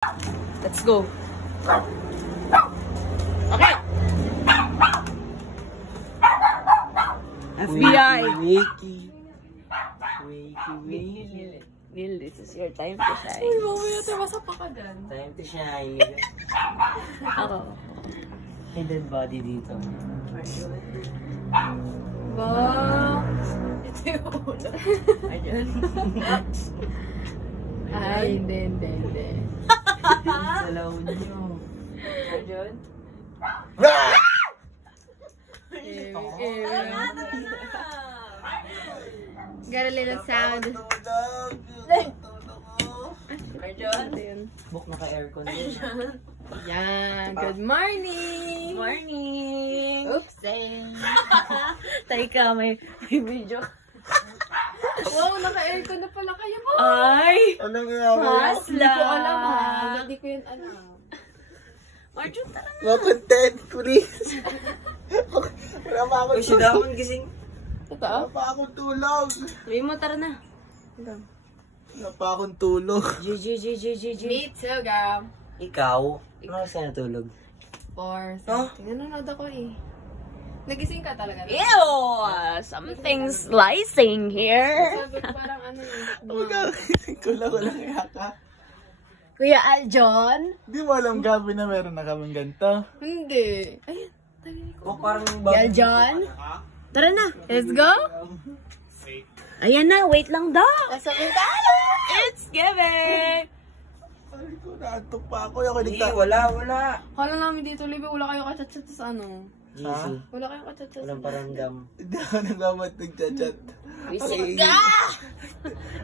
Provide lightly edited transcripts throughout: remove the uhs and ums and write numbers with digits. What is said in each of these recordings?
Let's go. Okay. FBI. Wakey. Neil, this is your time to shine. Uy, mamaya tumasa pa ka dyan. Time to shine. Ako. Hidden body dito. Ba? Ito yung ulo. Ayun. Ay, hindi. Salaw niyo. Ayun. Got a little sound. Ayun. Book naka-aircon din. Yan. Good morning. Morning! Oops. Teka, may video. Wow, naka-aircon na pala kayo mo. Ay! Anong nga Masla! Hindi ko alam ha. Hindi ko yun alam. Arjun, tara na. No content, please. Wala pa akong tulog. Daman gising. Totoo? Wala pa akong tulog. Sabihin mo, tara na. Wala pa akong tulog. G. Me too, girl. Ikaw? Ano ka natulog? For something. Nanonood ako eh. Nagising ka talaga. Ew! Something slicing here. Sabi ko parang ano eh. Magkakagising ko lang, walang yaka. Kuya Aljon? Di mo alam gabi na meron na kaming ganito. Hindi. Ayun. O parang Kuya Aljon? Tara na, let's go. Ayan na, wait lang daw. Sabi tayo. It's giving. Ay ko, naantok pa ako. Hindi, wala. Kala namin dito, Libby, wala kayo kachat-chat sa ano. Easy. Wala kayong kachat-chat sa Walang paranggam. Hindi ako nagamat nag-chat. Wisip ka!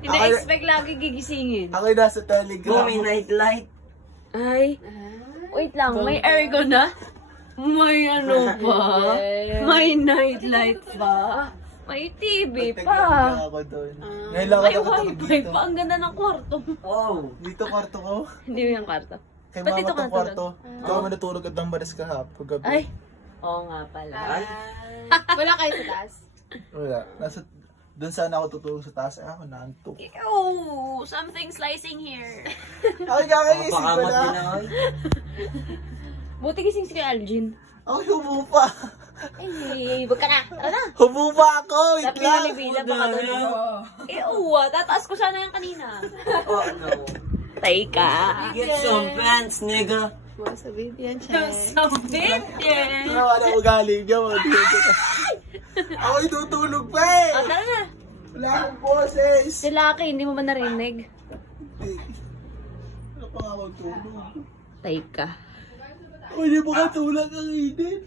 Hindi expect lagi gigisingin. Ako yung nasa Telegram. May nightlight. Ay, wait lang, may aircon na? May ano pa? May nightlight pa? May TV pa? Ako doon. Ngayon lang ako May nakatulog wifi dito. pa? Ang ganda ng kwarto. Wow! Dito kwarto ko. Hindi mo yung kwarto. Kay Ba't mama dito ka itong kwarto. natulog? Ito kami natulog at ng balas kahapon gabi. Ay, oo nga pala. Wala kayo sa taas. Wala. Doon sana ako tutulog sa taas. Ay, ako naantok. Ew, something slicing here. Ay, kakaisip ko na. Buti gising si Algin. Ako hubo pa. Ay, wag ka na. Tara na. Hubo pa ako. Wait Sabi lang. ni Bila, baka tulog. Tataas ko sana yung kanina. Oh, no. Teka. Get some pants, nigga. Sa Vivian Sa Vivian. Ano ako galing niya? Ako itutulog pa eh. Tara na. Wala akong boses. Si Lucky, hindi mo ba narinig? Ano pa nga magtulog? Teka. Hindi mo katulog ang init.